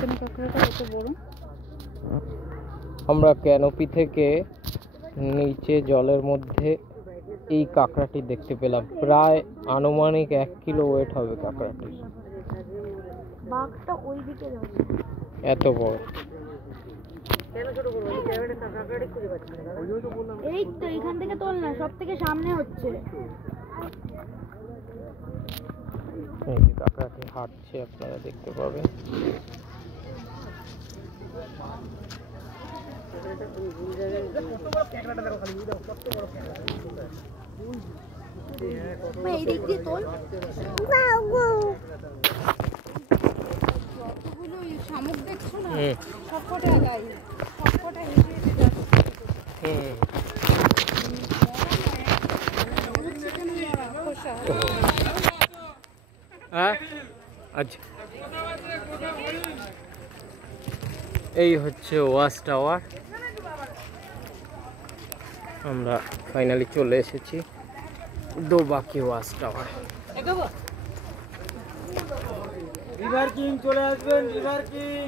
কেন কাঁকড়াটা এত বড়? আমরা ক্যানোপি থেকে নিচে জলের মধ্যে এই কাঁকড়াটি দেখতে পেলাম। প্রায় আনুমানিক 1 কিলো ওয়েট হবে কাঁকড়াটি। বাঘটা ওই দিকে যাবে, এত বড়। এই তো এখান থেকে তোল না, সব থেকে সামনে হচ্ছে। এই যে কাঁকড়াটি হাঁটছে, আপনারা দেখতে পাবেন। এই দিক দিয়ে তোল। যতগুলো শামুক দেখছো না, সবকটা গাই, সবকটা হেঁটে হেঁটে যাচ্ছে। আচ্ছা, এই হচ্ছে ওয়াচ টাওয়ার। আমরা ফাইনালি চলে এসেছি দোবাকি ওয়াচ টাওয়ার। রিভার কিং চলে আসবেন, রিভার কিং।